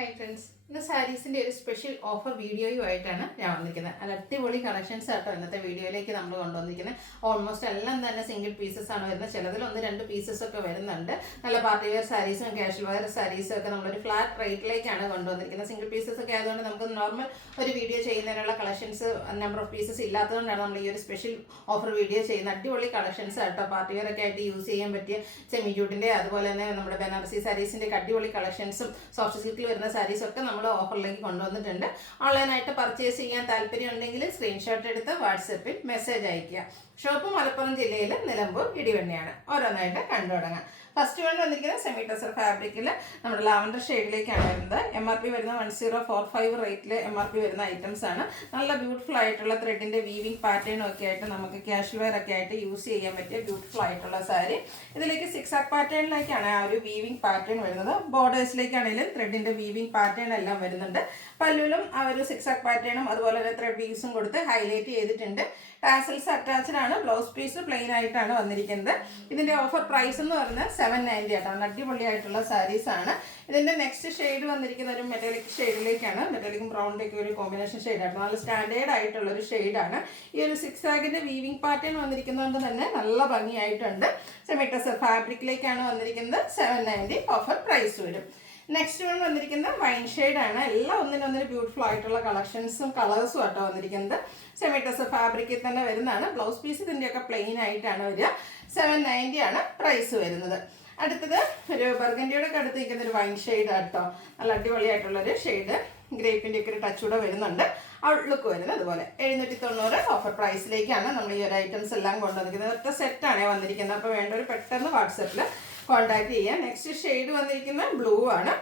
Hi friends, ഇന്ന് സാരീസിൻ്റെ ഒരു special offer വീഡിയോയുമായിട്ടാണ് ഞാൻ വന്നിരിക്കുന്നത്. നല്ല അടിപൊളി കളക്ഷൻസ് ആട്ടോ ഇന്നത്തെ വീഡിയോയിലേക്ക് നമ്മൾ കൊണ്ടുവന്നിരിക്കുന്നത്. ഓൾമോസ്റ്റ് എല്ലാം തന്നെ സിംഗിൾ പീസസ് ആണ് വരുന്നത്. ചിലതിൽ 1-2 പീസസ് ഒക്കെ വരുന്നുണ്ട്. നല്ല പാർട്ടി വെയർ സാരീസും കാഷ്വൽ വെയർ സാരീസും ഒക്കെ നമ്മളൊരു ഫ്ലാറ്റ് റേറ്റിലേക്കാണ് കൊണ്ടുവന്നിരിക്കുന്നത്. സിംഗിൾ പീസസ് ഒക്കെ ആയതുകൊണ്ട് നമുക്ക് നോർമൽ ഒരു വീഡിയോ ചെയ്യുന്നതിനുള്ള കളക്ഷൻസ് നമ്പർ ഓഫ് പീസസ് ഇല്ലാത്തതുകൊണ്ടാണ് നമ്മൾ ഈ ഒരു സ്പെഷ്യൽ ഓഫർ വീഡിയോ ചെയ്യുന്നത്. അടിപൊളി കളക്ഷൻസ് ആട്ടോ, പാർട്ടി വെയർ ഒക്കെ ആയിട്ട് യൂസ് ചെയ്യാൻ പറ്റിയ സെമി ജൂട്ടിൻ്റെ അതുപോലെ തന്നെ നമ്മുടെ ബനാറസി സാരീസിൻ്റെ അടിപൊളി കളക്ഷൻസും സോഫ്റ്റ് സിൽക്കിൽ വരുന്ന സാരീസും ഒക്കെ നമ്മൾ ഓഫറിലേക്ക് കൊണ്ടുവന്നിട്ടുണ്ട്. ഓൺലൈനായിട്ട് പർച്ചേസ് ചെയ്യാൻ താല്പര്യമുണ്ടെങ്കിൽ സ്ക്രീൻഷോട്ട് എടുത്ത് വാട്സപ്പിൽ മെസ്സേജ് അയയ്ക്കുക. ഷോപ്പ് മലപ്പുറം ജില്ലയിൽ നിലമ്പൂർ ഇടിവണ്ണിയാണ്. ഓരോന്നായിട്ട് കണ്ടു തുടങ്ങാം. ഫസ്റ്റ് വൺ വന്നിരിക്കുന്നത് സെമി ടെസർ ഫാബ്രിക്കിൽ നമ്മുടെ ലാവൻഡർ ഷെയ്ഡിലേക്കാണ് വരുന്നത്. MRP വരുന്ന 1045 റേറ്റിൽ MRP വരുന്ന ഐറ്റംസ് ആണ്. നല്ല ബ്യൂട്ടിഫുൾ ആയിട്ടുള്ള ത്രെഡിൻ്റെ വീവിങ് പാറ്റേണും ഒക്കെ ആയിട്ട് നമുക്ക് കാഷ്വൽ വെയർ ഒക്കെ ആയിട്ട് യൂസ് ചെയ്യാൻ പറ്റിയ ബ്യൂട്ടിഫുൾ ആയിട്ടുള്ള സാരി. ഇതിലേക്ക് 6 ആക്ക് പാറ്റേണിലേക്കാണ് ആ ഒരു വീവിങ് പാറ്റേൺ വരുന്നത്. ബോർഡേഴ്സിലേക്കാണെങ്കിലും ത്രെഡിൻ്റെ വീവിങ് പാറ്റേൺ എല്ലാം വരുന്നുണ്ട്. പല്ലുവിലും ആ ഒരു 6 ആക്ക് പാറ്റേണും അതുപോലെ തന്നെ ത്രെഡ് വീവ്സും കൊടുത്ത് ഹൈലൈറ്റ് ചെയ്തിട്ടുണ്ട്. ടാസൽസ് അറ്റാച്ച്ഡ് ആണ്. ബ്ലൗസ് പീസ് പ്ലെയിൻ ആയിട്ടാണ് വന്നിരിക്കുന്നത്. ഇതിൻ്റെ ഓഫർ പ്രൈസ് എന്ന് പറയുന്നത് 790 ആയിട്ടാണ്. അടിപൊളിയായിട്ടുള്ള സാരീസ് ആണ്. ഇതിൻ്റെ നെക്സ്റ്റ് ഷെയ്ഡ് വന്നിരിക്കുന്ന ഒരു മെറ്റാലിക് ഷെയ്ഡിലേക്കാണ്. മെറ്റാലിക്കും ബ്രൗണിൻ്റെയൊക്കെ ഒരു കോമ്പിനേഷൻ ഷെയ്ഡാണ്. നല്ല സ്റ്റാൻഡേർഡ് ആയിട്ടുള്ളൊരു ഷെയ്ഡാണ്. ഈ ഒരു 6 ആക്കിൻ്റെ വീവിങ് പാറ്റേൺ വന്നിരിക്കുന്നതുകൊണ്ട് തന്നെ നല്ല ഭംഗിയായിട്ടുണ്ട്. സെമി ടെസർ ഫാബ്രിക്കിലേക്കാണ് വന്നിരിക്കുന്നത്. 790 ഓഫർ പ്രൈസ് വരും. നെക്സ്റ്റ് വൺ വന്നിരിക്കുന്നത് വൈൻ ഷെയ്ഡാണ്. എല്ലാം ഒന്നിനൊന്നിന് ബ്യൂട്ടിഫുൾ ആയിട്ടുള്ള കളക്ഷൻസും കളേഴ്സും ആട്ടോ വന്നിരിക്കുന്നത്. സെമി ടെസർ ഫാബ്രിക്കിൽ തന്നെ വരുന്നതാണ്. ബ്ലൗസ് പീസ് ഇതിൻ്റെയൊക്കെ പ്ലെയിൻ ആയിട്ടാണ് വരിക. 790 ആണ് പ്രൈസ് വരുന്നത്. അടുത്തത് ഒരു ബർഗൻഡിയുടെ ഒക്കെ അടുത്ത് നിൽക്കുന്ന ഒരു വൈൻ ഷെയ്ഡ് ആട്ടോ. നല്ല അടിപൊളിയായിട്ടുള്ളൊരു ഷെയ്ഡ്. ഗ്രേപ്പിൻ്റെ ഒക്കെ ഒരു ടച്ച് കൂടെ വരുന്നുണ്ട്. ഔട്ട്ലുക്ക് വരുന്നത് അതുപോലെ 790 ഓഫർ പ്രൈസിലേക്കാണ് നമ്മൾ ഈ ഒരു ഐറ്റംസ് എല്ലാം കൊണ്ടുവന്നിരിക്കുന്നത്. ഒറ്റ സെറ്റാണ് വന്നിരിക്കുന്നത്. അപ്പോൾ വേണ്ടവർ പെട്ടെന്ന് വാട്സപ്പിൽ കോൺടാക്ട് ചെയ്യാം. നെക്സ്റ്റ് ഷെയ്ഡ് വന്നിരിക്കുന്നത് ബ്ലൂ ആണ്.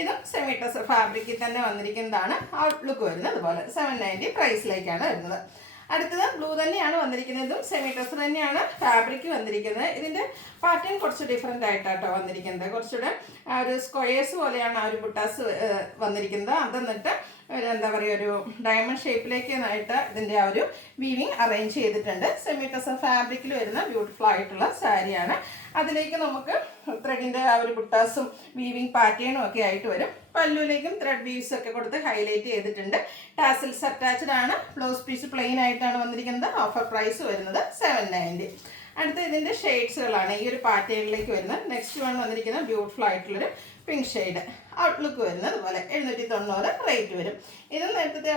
ഇതും സെമി ടെസർ ഫാബ്രിക്കിൽ തന്നെ വന്നിരിക്കുന്നതാണ്. ഔട്ട്ലുക്ക് വരുന്നത് അതുപോലെ 790 പ്രൈസിലേക്കാണ് വരുന്നത്. അടുത്തത് ബ്ലൂ തന്നെയാണ് വന്നിരിക്കുന്നത്. ഇതും സെമി ടെസർ തന്നെയാണ് ഫാബ്രിക് വന്നിരിക്കുന്നത്. ഇതിൻ്റെ പാറ്റേൺ കുറച്ച് ഡിഫറെൻ്റ് ആയിട്ടാട്ടോ വന്നിരിക്കുന്നത്. കുറച്ചുകൂടെ ആ ഒരു സ്ക്വയേഴ്സ് പോലെയാണ് ആ ഒരു ബുട്ടാസ് വന്നിരിക്കുന്നത്. അതെന്നിട്ട് എന്താ പറയുക, ഒരു ഡയമണ്ട് ഷേപ്പിലേക്കായിട്ട് ഇതിൻ്റെ ആ ഒരു വീവിങ് അറേഞ്ച് ചെയ്തിട്ടുണ്ട്. സെമി ടെസർ ഫാബ്രിക്കിൽ വരുന്ന ബ്യൂട്ടിഫുൾ ആയിട്ടുള്ള സാരിയാണ്. അതിലേക്ക് നമുക്ക് ത്രെഡിൻ്റെ ആ ഒരു ബുട്ടാസും വീവിങ് പാറ്റേണും ഒക്കെ ആയിട്ട് വരും. പല്ലുവിലേക്കും ത്രെഡ് വീവ്സ് ഒക്കെ കൊടുത്ത് ഹൈലൈറ്റ് ചെയ്തിട്ടുണ്ട്. ടാസിൽസ് അറ്റാച്ച്ഡ് ആണ്. ബ്ലൗസ് പീസ് പ്ലെയിൻ ആയിട്ടാണ് വന്നിരിക്കുന്നത്. ഓഫർ പ്രൈസ് വരുന്നത് 790. അടുത്ത ഇതിൻ്റെ ഷെയ്ഡ്സുകളാണ് ഈ ഒരു പാറ്റേണിലേക്ക് വരുന്നത്. നെക്സ്റ്റ് വൺ വന്നിരിക്കുന്നത് ബ്യൂട്ടിഫുൾ ആയിട്ടുള്ളൊരു പിങ്ക് ഷെയ്ഡ്. ഔട്ട്ലുക്ക് വരുന്നത് അതുപോലെ 790 റേറ്റ് വരും. ഇതും നേരത്തെ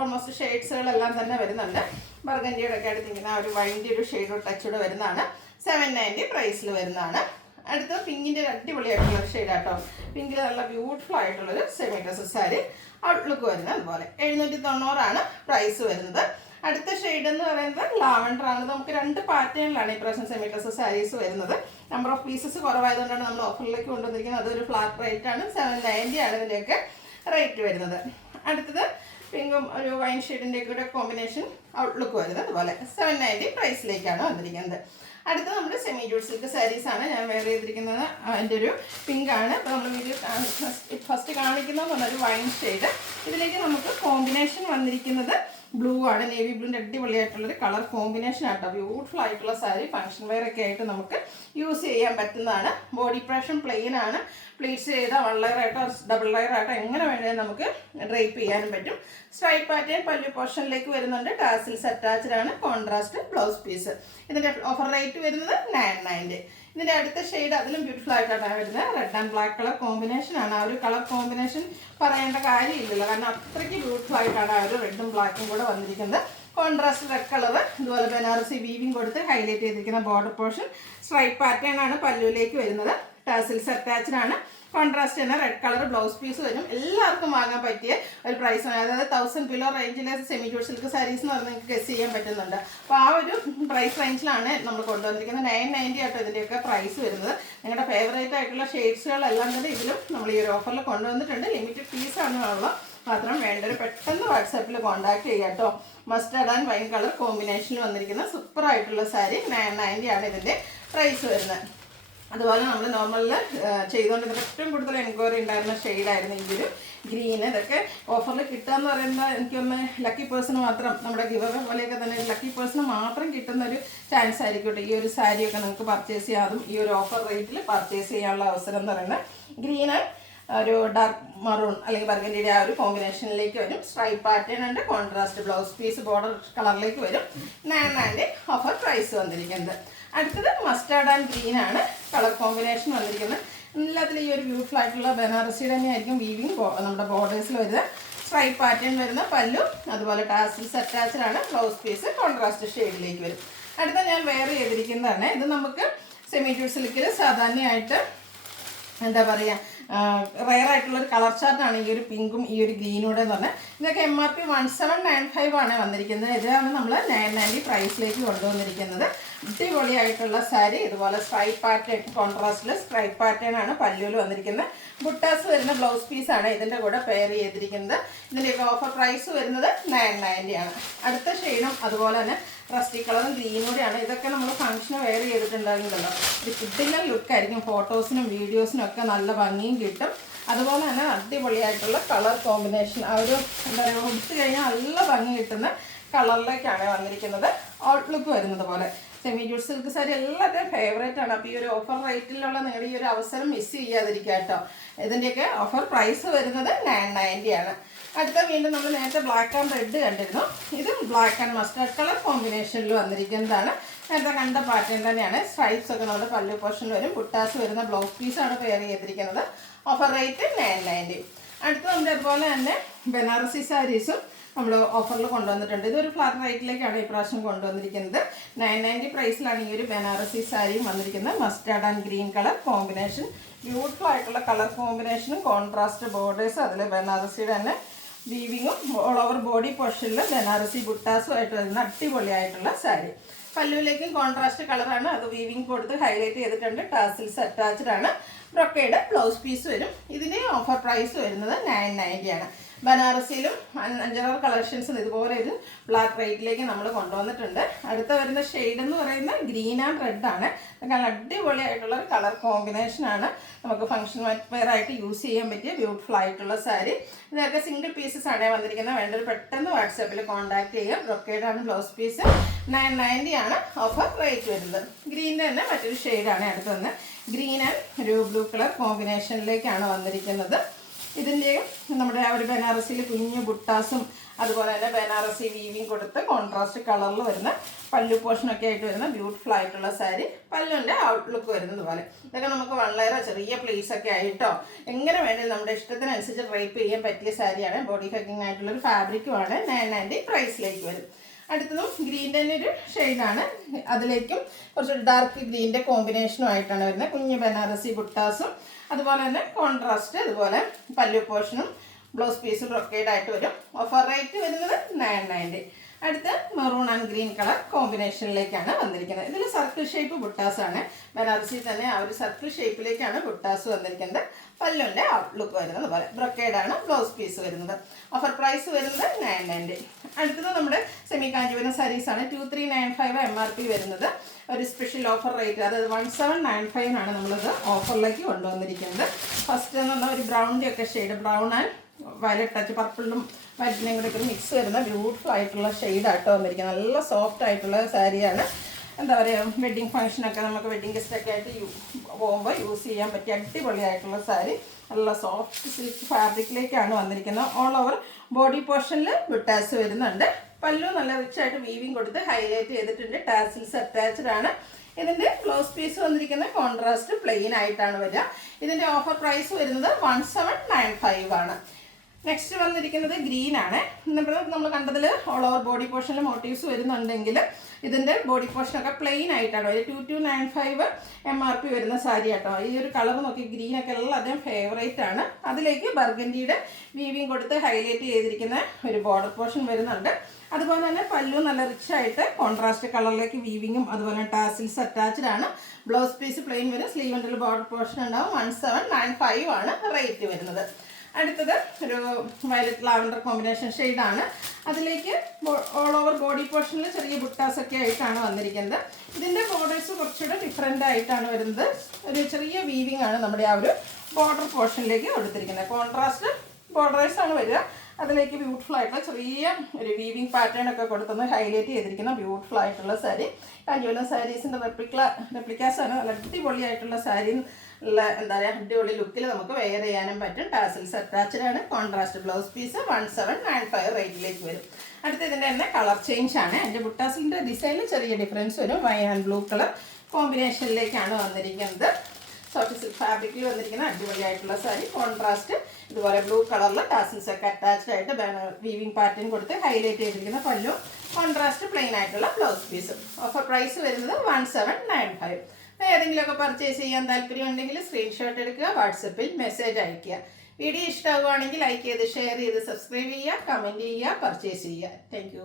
ഓൾമോസ്റ്റ് ഷെയ്ഡ്സുകളെല്ലാം തന്നെ വരുന്നുണ്ട്. ബർഗൻഡിയുടെ ഒക്കെ അടുത്തിരിക്കുന്ന ആ ഒരു വൈൻ്റെ ഒരു ഷെയ്ഡ് ടച്ചൂടെ വരുന്നതാണ്. 790 പ്രൈസിൽ വരുന്നതാണ്. അടുത്ത പിങ്കിൻ്റെ ഒരു അടിപൊളിയായിട്ടുള്ള ഷെയ്ഡ് ആട്ടോ. പിങ്കിൽ നല്ല ബ്യൂട്ടിഫുൾ ആയിട്ടുള്ളൊരു സെമി ടെസർ സാരി. ഔട്ട്ലുക്ക് വരുന്നത് അതുപോലെ 790 പ്രൈസ് വരുന്നത്. അടുത്ത ഷെയ്ഡ് എന്ന് പറയുന്നത് ലാവൻഡർ ആണ്. നമുക്ക് 2 പാറ്റേണിലാണ് ഈ പ്രാവശ്യം സെമി ടെസർ സാരീസ് വരുന്നത്. നമ്പർ ഓഫ് പീസസ് കുറവായതുകൊണ്ടാണ് നമ്മൾ ഓഫറിലേക്ക് കൊണ്ടുവന്നിരിക്കുന്നത്. അതൊരു ഫ്ലാറ്റ് റേറ്റ് ആണ്. 790 ആണ് ഇതിൻ്റെയൊക്കെ റേറ്റ് വരുന്നത്. അടുത്തത് പിങ്കും ഒരു വൈൻ ഷെയ്ഡിൻ്റെ കൂടെ കോമ്പിനേഷൻ ഔട്ട്ലുക്ക് വരുന്നത് അതുപോലെ 790 പ്രൈസിലേക്കാണ് വന്നിരിക്കുന്നത്. അടുത്ത നമ്മുടെ സെമി ജൂട്ട് സിൽക്ക് സാരീസ് ആണ് ഞാൻ വെയർ ചെയ്തിരിക്കുന്നത്. അതിൻ്റെ ഒരു പിങ്കാണ്. അപ്പോൾ നമ്മൾ വീഡിയോ ഫസ്റ്റ് കാണിക്കുന്നത് പറഞ്ഞൊരു വൈൻ ഷെയ്ഡ്. ഇതിലേക്ക് നമുക്ക് കോമ്പിനേഷൻ വന്നിരിക്കുന്നത് ബ്ലൂ ആണ്. നേവി ബ്ലൂൻ്റെ അടിപൊളിയായിട്ടുള്ളൊരു കളർ കോമ്പിനേഷൻ ആട്ടോ. ബ്യൂട്ടിഫുൾ ആയിട്ടുള്ള സാരി. ഫംഗ്ഷൻ വെയർ ഒക്കെ ആയിട്ട് നമുക്ക് യൂസ് ചെയ്യാൻ പറ്റുന്നതാണ്. ബോഡി പ്രഷൻ പ്ലെയിൻ ആണ്. പ്ലീറ്റ്സ് ചെയ്താൽ 1 ലെയർ ആയിട്ടോ ഡബിൾ ലെയർ ആയിട്ടോ എങ്ങനെ വേണമെങ്കിലും നമുക്ക് ഡ്രൈപ്പ് ചെയ്യാനും പറ്റും. സ്ട്രൈപ്പ് പാറ്റേൺ പല്ലു പോർഷനിലേക്ക് വരുന്നുണ്ട്. ടാസിൽസ് അറ്റാച്ച്ഡ് ആണ്. Contrast blouse piece. ഇതിൻ്റെ ഓഫർ റേറ്റ് വരുന്നത് 990. ഇതിൻ്റെ അടുത്ത ഷെയ്ഡ് അതിലും ബ്യൂട്ടിഫുൾ ആയിട്ടാണ് വരുന്നത്. Red and black colour combination ആണ്. ആ ഒരു കളർ കോമ്പിനേഷൻ പറയേണ്ട കാര്യമില്ലല്ലോ, കാരണം അത്രയ്ക്ക് ബ്യൂട്ടിഫുൾ ആയിട്ടാണ് ആ ഒരു റെഡും ബ്ലാക്കും കൂടെ വന്നിരിക്കുന്നത്. കോൺട്രാസ്റ്റ് റെഡ് കളർ ഇതുപോലെ ബനാറസി വീവിങ് കൊടുത്ത് ഹൈലൈറ്റ് ചെയ്തിരിക്കുന്ന ബോർഡർ പോർഷൻ. സ്ട്രൈപ്പ് പാറ്റേൺ ആണ് പല്ലുവിലേക്ക് വരുന്നത്. ടാസിൽസ് അറ്റാച്ച്ഡ് ആണ്. കോൺട്രാസ്റ്റ് തന്നെ റെഡ് കളർ ബ്ലൗസ് പീസ് വരും. എല്ലാവർക്കും വാങ്ങാൻ പറ്റിയ ഒരു പ്രൈസാണ്. അതായത് 1000 കിലോ റേഞ്ചിലെ സെമി ജൂട്ട് സിൽക്ക് സാരീസ് എന്ന് പറഞ്ഞാൽ നിങ്ങൾക്ക് ഗസ് ചെയ്യാൻ പറ്റുന്നുണ്ട്. അപ്പോൾ ആ ഒരു പ്രൈസ് റേഞ്ചിലാണ് നമ്മൾ കൊണ്ടുവന്നിരിക്കുന്നത്. 990 ആട്ടോ ഇതിൻ്റെയൊക്കെ പ്രൈസ് വരുന്നത്. നിങ്ങളുടെ ഫേവറേറ്റ് ആയിട്ടുള്ള ഷെയ്ഡ്സുകളെല്ലാം തന്നെ ഇതിലും നമ്മൾ ഈ ഒരു ഓഫറിൽ കൊണ്ടുവന്നിട്ടുണ്ട്. ലിമിറ്റഡ് പീസാണെന്നുള്ള മാത്രം വേണ്ടൊരു പെട്ടെന്ന് വാട്സാപ്പിൽ കോൺടാക്ട് ചെയ്യുക കേട്ടോ. മസ്റ്റർഡ് ആൻഡ് വൈൻ കളർ കോമ്പിനേഷനിൽ വന്നിരിക്കുന്ന സൂപ്പർ ആയിട്ടുള്ള സാരി. 990 ആണ് ഇതിൻ്റെ പ്രൈസ് വരുന്നത്. അതുപോലെ നമ്മൾ നോർമലിൽ ചെയ്തുകൊണ്ടിരുന്ന ഏറ്റവും കൂടുതൽ എൻക്വയറി ഉണ്ടായിരുന്ന ഷെയ്ഡായിരുന്നു ഈ ഒരു ഗ്രീന്. ഇതൊക്കെ ഓഫറിൽ കിട്ടുക എന്ന് പറയുന്നത് എനിക്കൊന്ന് ലക്കി പേഴ്സണ് മാത്രം, നമ്മുടെ ഗിവർ പോലെയൊക്കെ തന്നെ ലക്കി പേഴ്സണ് മാത്രം കിട്ടുന്ന ഒരു ചാൻസ് ആയിരിക്കട്ടെ. ഈ ഒരു സാരിയൊക്കെ നിങ്ങൾക്ക് പർച്ചേസ് ചെയ്യാതും ഈ ഒരു ഓഫർ റേറ്റിൽ പർച്ചേസ് ചെയ്യാനുള്ള അവസരം എന്ന് പറയുന്നത് ഗ്രീന് ഒരു ഡാർക്ക് മറൂൺ അല്ലെങ്കിൽ ബർഗൻഡിയുടെ ആ ഒരു കോമ്പിനേഷനിലേക്ക് വരും. സ്ട്രൈപ്പ് പാറ്റേൺ ഉണ്ട്, കോൺട്രാസ്റ്റ് ബ്ലൗസ് പീസ് ബോർഡർ കളറിലേക്ക് വരും. 990 ഓഫർ പ്രൈസ് വന്നിരിക്കുന്നത്. അടുത്തത് മസ്റ്റാർഡ് ആൻഡ് ഗ്രീൻ ആണ് കളർ കോമ്പിനേഷൻ വന്നിരിക്കുന്നത്. എല്ലാത്തിലും ഈ ഒരു ബ്യൂട്ടിഫുൾ ആയിട്ടുള്ള ബനാറസിയുടെ തന്നെയായിരിക്കും വീവിങ് നമ്മുടെ ബോർഡേഴ്സിൽ വരുന്നത്. സ്ട്രൈപ്പ് പാറ്റേൺ വരുന്ന പല്ലു, അതുപോലെ ടാസിൽസ് അറ്റാച്ച്ഡ് ആണ്. ബ്ലൗസ് പീസ് കോൺട്രാസ്റ്റ് ഷെയ്ഡിലേക്ക് വരും. അടുത്ത ഞാൻ വെയർ ചെയ്തിരിക്കുന്നതാണ്. ഇത് നമുക്ക് സെമി ജൂട്ട് സിൽക്കിൽ സാധാരണയായിട്ട് എന്താ പറയുക റെയർ ആയിട്ടുള്ളൊരു കളർ ചാർട്ടാണ് ഈ ഒരു പിങ്കും ഈ ഒരു ഗ്രീനൂടെ എന്ന് പറഞ്ഞാൽ. ഇതൊക്കെ MRP 1795 ആണ് വന്നിരിക്കുന്നത്. ഇതാണ് നമ്മൾ 990 പ്രൈസിലേക്ക് കൊണ്ടുവന്നിരിക്കുന്നത്. അടിപൊളിയായിട്ടുള്ള സാരി. ഇതുപോലെ സ്ട്രൈപ്പ് പാറ്റേൺ, കോൺട്രാസ്റ്റിൽ സ്ട്രൈപ്പ് പാറ്റേൺ ആണ് പല്ലുവിൽ വന്നിരിക്കുന്നത്. ബുട്ടാസ് വരുന്ന ബ്ലൗസ് പീസാണ് ഇതിൻ്റെ കൂടെ പെയർ ചെയ്തിരിക്കുന്നത്. ഇതിൻ്റെയൊക്കെ ഓഫർ പ്രൈസ് വരുന്നത് 990 ആണ്. അടുത്ത ഷെയ്ഡും അതുപോലെ തന്നെ റസ്റ്റി കളറും ഗ്രീനും കൂടിയാണ്. ഇതൊക്കെ നമ്മൾ ഫംഗ്ഷന് വെയർ ചെയ്തിട്ടുണ്ടായിരുന്നല്ലോ. ഒരു കിട്ടുന്ന ലുക്കായിരിക്കും. ഫോട്ടോസിനും വീഡിയോസിനും ഒക്കെ നല്ല ഭംഗിയും കിട്ടും. അതുപോലെ തന്നെ അടിപൊളിയായിട്ടുള്ള കളർ കോമ്പിനേഷൻ, ആ ഒരു എന്താ പറയുക ഉടുത്ത് കഴിഞ്ഞാൽ നല്ല ഭംഗി കിട്ടുന്ന കളറിലേക്കാണ് വന്നിരിക്കുന്നത്. ഔട്ട്ലുക്ക് വരുന്നത് പോലെ സെമി ജൂട്ട് സിൽക്ക് സാരി എല്ലാവരുടെയും ഫേവറേറ്റ് ആണ്. അപ്പോൾ ഈ ഒരു ഓഫർ റേറ്റിലുള്ള നിങ്ങളുടെ ഈ ഒരു അവസരം മിസ് ചെയ്യാതിരിക്കുക കേട്ടോ. ഇതിൻ്റെയൊക്കെ ഓഫർ പ്രൈസ് വരുന്നത് 990 ആണ്. അടുത്ത വീണ്ടും നമ്മൾ നേരത്തെ ബ്ലാക്ക് ആൻഡ് റെഡ് കണ്ടിരുന്നു. ഇതും ബ്ലാക്ക് ആൻഡ് മസ്റ്റാർഡ് കളർ കോമ്പിനേഷനിൽ വന്നിരിക്കുന്നതാണ്. നേരത്തെ കണ്ട പാറ്റേൺ തന്നെയാണ്. സ്ട്രൈപ്സ് ഒക്കെ നമ്മുടെ പല്ലു പോർഷനിൽ വരും. ബുട്ടാസ് വരുന്ന ബ്ലൗസ് പീസാണ് പെയർ ചെയ്തിരിക്കുന്നത്. Offer rate 990. അടുത്ത നമ്മുടെ അതുപോലെ തന്നെ ബനാറസി സാരീസും നമ്മൾ ഓഫറിൽ കൊണ്ടുവന്നിട്ടുണ്ട്. ഇതൊരു ഫ്ലാറ്റ് റേറ്റിലേക്കാണ് ഈ പ്രാവശ്യം കൊണ്ടുവന്നിരിക്കുന്നത്. 990 പ്രൈസിലാണ് ഈ ഒരു ബനാറസി സാരിയും വന്നിരിക്കുന്നത്. Mustard and green colour combination, beautiful ആയിട്ടുള്ള കളർ കോമ്പിനേഷനും കോൺട്രാസ്റ്റ് ബോർഡേഴ്സ്, അതിൽ ബനാറസിയുടെ തന്നെ വീവിങ്ങും ഓൾ ഓവർ ബോഡി പോർഷനിൽ ബനാറസി ബുട്ടാസും ആയിട്ട് വരുന്ന അടിപൊളിയായിട്ടുള്ള സാരി. പല്ലുവിലേക്കും കോൺട്രാസ്റ്റ് കളറാണ്, അത് വീവിങ് കൊടുത്ത് ഹൈലൈറ്റ് ചെയ്തിട്ടുണ്ട്. ടാസിൽസ് അറ്റാച്ച്ഡ് ആണ്. ബ്രൊക്കേഡ് ബ്ലൗസ് പീസ് വരും. ഇതിൻ്റെ ഓഫർ പ്രൈസ് വരുന്നത് 990 ആണ്. ബനാറസിയിലും 5-6 കളക്ഷൻസ് ഇതുപോലെ ഒരു ബ്ലാക്ക് റേറ്റിലേക്ക് നമ്മൾ കൊണ്ടുവന്നിട്ടുണ്ട്. അടുത്ത വരുന്ന ഷെയ്ഡ് എന്ന് പറയുന്നത് ഗ്രീൻ ആൻഡ് റെഡ് ആണ്. നല്ല അടിപൊളിയായിട്ടുള്ള ഒരു കളർ കോമ്പിനേഷനാണ്. നമുക്ക് ഫംഗ്ഷൻ വെയർ ആയിട്ട് യൂസ് ചെയ്യാൻ പറ്റിയ ബ്യൂട്ടിഫുൾ ആയിട്ടുള്ള സാരി. ഇതൊക്കെ സിംഗിൾ പീസസ് ആണ് വന്നിരിക്കുന്നത്. വേണ്ടത് പെട്ടെന്ന് വാട്സാപ്പിൽ കോൺടാക്ട് ചെയ്യുക. ബ്രൊക്കേഡാണ് ബ്ലൗസ് പീസ്. 990 ആണ് ഓഫർ റേറ്റ് വരുന്നത്. ഗ്രീനിൻ്റെ തന്നെ മറ്റൊരു ഷെയ്ഡാണ് അടുത്ത് വന്ന് ഗ്രീൻ ആൻഡ് ഒരു ബ്ലൂ കളർ കോമ്പിനേഷനിലേക്കാണ് വന്നിരിക്കുന്നത്. ഇതിൻ്റെയും നമ്മുടെ ആ ഒരു ബനാറസിയിൽ കുഞ്ഞു ബുട്ടാസും അതുപോലെ തന്നെ ബനാറസി വീവിങ് കൊടുത്ത് കോൺട്രാസ്റ്റ് കളറിൽ വരുന്ന പല്ലു പോർഷനൊക്കെ ആയിട്ട് വരുന്ന ബ്യൂട്ടിഫുൾ ആയിട്ടുള്ള സാരി. പല്ലുവിൻ്റെ ഔട്ട്ലുക്ക് വരുന്നത് പോലെ. ഇതൊക്കെ നമുക്ക് വളരെ ചെറിയ പ്ലേസൊക്കെ ആയിട്ടോ എങ്ങനെ വേണമെങ്കിലും നമ്മുടെ ഇഷ്ടത്തിനനുസരിച്ച് ഡ്രൈപ്പ് ചെയ്യാൻ പറ്റിയ സാരിയാണ്. ബോഡി ഹഗ്ഗിങ് ആയിട്ടുള്ളൊരു ഫാബ്രിക്കുമാണ്. 990 പ്രൈസിലേക്ക് വരും. അടുത്തതും ഗ്രീൻ്റെ തന്നെ ഒരു ഷെയ്ഡാണ്. അതിലേക്കും കുറച്ചൊരു ഡാർക്ക് ഗ്രീൻ്റെ കോമ്പിനേഷനും ആയിട്ടാണ് വരുന്നത്. കുഞ്ഞ് ബനാറസി ബുട്ടാസും അതുപോലെ തന്നെ കോൺട്രാസ്റ്റ് അതുപോലെ പല്ലു പോർഷനും ബ്ലൗസ് പീസും ബ്രൊക്കേഡായിട്ട് വരും. ഓഫർ റേറ്റ് വരുന്നത് 990. അടുത്ത് മെറൂൺ ആൻഡ് ഗ്രീൻ കളർ കോമ്പിനേഷനിലേക്കാണ് വന്നിരിക്കുന്നത്. ഇതിൽ സർക്കിൾ ഷേപ്പ് ബുട്ടാസാണ്. ബനാറസി തന്നെ ആ ഒരു സർക്കിൾ ഷേപ്പിലേക്കാണ് ബുട്ടാസ് വന്നിരിക്കുന്നത്. പല്ലുവിൻ്റെ ഔട്ട്ലുക്ക് വരുന്നത് പോലെ. ബ്രൊക്കേഡാണ് ബ്ലൗസ് പീസ് വരുന്നത്. ഓഫർ പ്രൈസ് വരുന്നത് 990. അടുത്തത് നമ്മുടെ സെമി കാഞ്ചീപുരം സാരീസാണ്. 2395 MRP വരുന്നത്. ഒരു സ്പെഷ്യൽ ഓഫർ റേറ്റ്, അതായത് 1795 ആണ് നമ്മളിത് ഓഫറിലേക്ക് കൊണ്ടുവന്നിരിക്കുന്നത്. ഫസ്റ്റ് എന്ന് പറഞ്ഞാൽ ഒരു ബ്രൗണിൻ്റെ ഒക്കെ shade, brown and violet touch, പർപ്പിളും വയലറ്റിനെയും കൂടെ ഒക്കെ മിക്സ് വരുന്ന ബ്യൂട്ടിഫുൾ ആയിട്ടുള്ള ഷെയ്ഡായിട്ട് വന്നിരിക്കുന്നത്. നല്ല സോഫ്റ്റ് ആയിട്ടുള്ള സാരിയാണ്. എന്താ പറയുക, വെഡ്ഡിങ് ഫംഗ്ഷനൊക്കെ നമുക്ക് വെഡ്ഡിങ് ഗസ്റ്റൊക്കെ ആയിട്ട് പോകുമ്പോൾ യൂസ് ചെയ്യാൻ പറ്റിയ അടിപൊളിയായിട്ടുള്ള സാരി. നല്ല സോഫ്റ്റ് സിൽക്ക് ഫാബ്രിക്കിലേക്കാണ് വന്നിരിക്കുന്നത്. ഓൾ ഓവർ ബോഡി പോർഷനിൽ ബുട്ടാസ് വരുന്നുണ്ട്. പല്ലു നല്ല റിച്ച് ആയിട്ട് വീവിങ് കൊടുത്ത് ഹൈലൈറ്റ് ചെയ്തിട്ടുണ്ട്. ടാസിൽസ് അറ്റാച്ച്ഡ് ആണ്. ഇതിൻ്റെ ബ്ലൗസ് പീസ് വന്നിരിക്കുന്ന കോൺട്രാസ്റ്റ് പ്ലെയിൻ ആയിട്ടാണ് വരിക. ഇതിൻ്റെ ഓഫർ പ്രൈസ് വരുന്നത് 1795 ആണ്. നെക്സ്റ്റ് വന്നിരിക്കുന്നത് ഗ്രീൻ ആണ്. നമ്മൾ കണ്ടതിൽ ഓൾ ഓവർ ബോഡി പോർഷനിൽ മോട്ടീവ്സ് വരുന്നുണ്ടെങ്കിൽ ഇതിൻ്റെ ബോഡി പോർഷനൊക്കെ പ്ലെയിൻ ആയിട്ടാണ് വരിക. 2295 MRP വരുന്ന സാരി കേട്ടോ. ഈ ഒരു കളർ നോക്കി, ഗ്രീനൊക്കെ എല്ലാവരുടെയും ഫേവറേറ്റ് ആണ്. അതിലേക്ക് ബർഗൻഡിയുടെ വീവിങ് കൊടുത്ത് ഹൈലൈറ്റ് ചെയ്തിരിക്കുന്ന ഒരു ബോർഡർ പോർഷൻ വരുന്നുണ്ട്. അതുപോലെ തന്നെ പല്ലു നല്ല റിച്ച് ആയിട്ട് കോൺട്രാസ്റ്റ് കളറിലേക്ക് വീവിങ്ങും അതുപോലെ ടാസിൽസ് അറ്റാച്ച്ഡ് ആണ്. ബ്ലൗസ് പീസ് പ്ലെയിൻ വരും. സ്ലീവിൻ്റെ ബോർഡർ പോർഷൻ ഉണ്ടാവും. 1795 ആണ് റേറ്റ് വരുന്നത്. അടുത്തത് ഒരു വയലറ്റ് ലാവൻഡർ കോമ്പിനേഷൻ ഷെയ്ഡാണ്. അതിലേക്ക് ഓൾ ഓവർ ബോഡി പോർഷനിൽ ചെറിയ ബുട്ടാസൊക്കെ ആയിട്ടാണ് വന്നിരിക്കുന്നത്. ഇതിൻ്റെ ബോർഡേഴ്സ് കുറച്ചുകൂടെ ഡിഫറെൻ്റ് ആയിട്ടാണ് വരുന്നത്. ഒരു ചെറിയ വീവിങ് ആണ് നമ്മുടെ ആ ഒരു ബോർഡർ പോർഷനിലേക്ക് കൊടുത്തിരിക്കുന്നത്. കോൺട്രാസ്റ്റ് ബോർഡേഴ്സാണ് വരിക. അതിലേക്ക് ബ്യൂട്ടിഫുൾ ആയിട്ടുള്ള ചെറിയ ഒരു വീവിങ് പാറ്റേൺ ഒക്കെ കൊടുത്തൊന്ന് ഹൈലൈറ്റ് ചെയ്തിരിക്കുന്ന ബ്യൂട്ടിഫുൾ ആയിട്ടുള്ള സാരി. കാഞ്ചീപുരം സാരീസിൻ്റെ റെപ്ലിക്കാസാണ്. നല്ല അടിപൊളിയായിട്ടുള്ള സാരി. ഉള്ള എന്താ പറയുക അടിപൊളി ലുക്കിൽ നമുക്ക് വെയർ ചെയ്യാനും പറ്റും. ടാസിൽസ് അറ്റാച്ച്ഡ് ആണ്. കോൺട്രാസ്റ്റ് ബ്ലൗസ് പീസ് 1795 റേറ്റിലേക്ക് വരും. അടുത്ത ഇതിൻ്റെ തന്നെ കളർ ചേഞ്ച് ആണ്. എൻ്റെ ബുട്ടാസിൻ്റെ ഡിസൈനിൽ ചെറിയ ഡിഫറൻസ് വരും. വൈൻ ആൻഡ് ബ്ലൂ കളർ കോമ്പിനേഷനിലേക്കാണ് വന്നിരിക്കുന്നത്. സോഫ്റ്റ് സിൽക്ക് ഫാബ്രിക്കിൽ വന്നിരിക്കുന്ന അടിപൊളിയായിട്ടുള്ള സാരി. കോൺട്രാസ്റ്റ് ഇതുപോലെ ബ്ലൂ കളറിൽ ടാസിൽസ് ഒക്കെ അറ്റാച്ച്ഡ് ആയിട്ട് വീവിംഗ് പാറ്റേൺ കൊടുത്ത് ഹൈലൈറ്റ് ചെയ്തിരിക്കുന്ന പല്ലു. കോൺട്രാസ്റ്റ് പ്ലെയിൻ ആയിട്ടുള്ള ബ്ലൗസ് പീസ്. ഓഫർ പ്രൈസ് വരുന്നത് 1795. ഏതെങ്കിലുമൊക്കെ പർച്ചേസ് ചെയ്യാൻ താല്പര്യമുണ്ടെങ്കിൽ സ്ക്രീൻഷോട്ട് എടുക്കുക, വാട്സപ്പിൽ മെസ്സേജ് അയയ്ക്കുക. വീഡിയോ ഇഷ്ടമാവുകയാണെങ്കിൽ ലൈക്ക് ചെയ്ത് ഷെയർ ചെയ്ത് സബ്സ്ക്രൈബ് ചെയ്യുക, കമൻറ്റ് ചെയ്യുക, പർച്ചേസ് ചെയ്യുക. താങ്ക്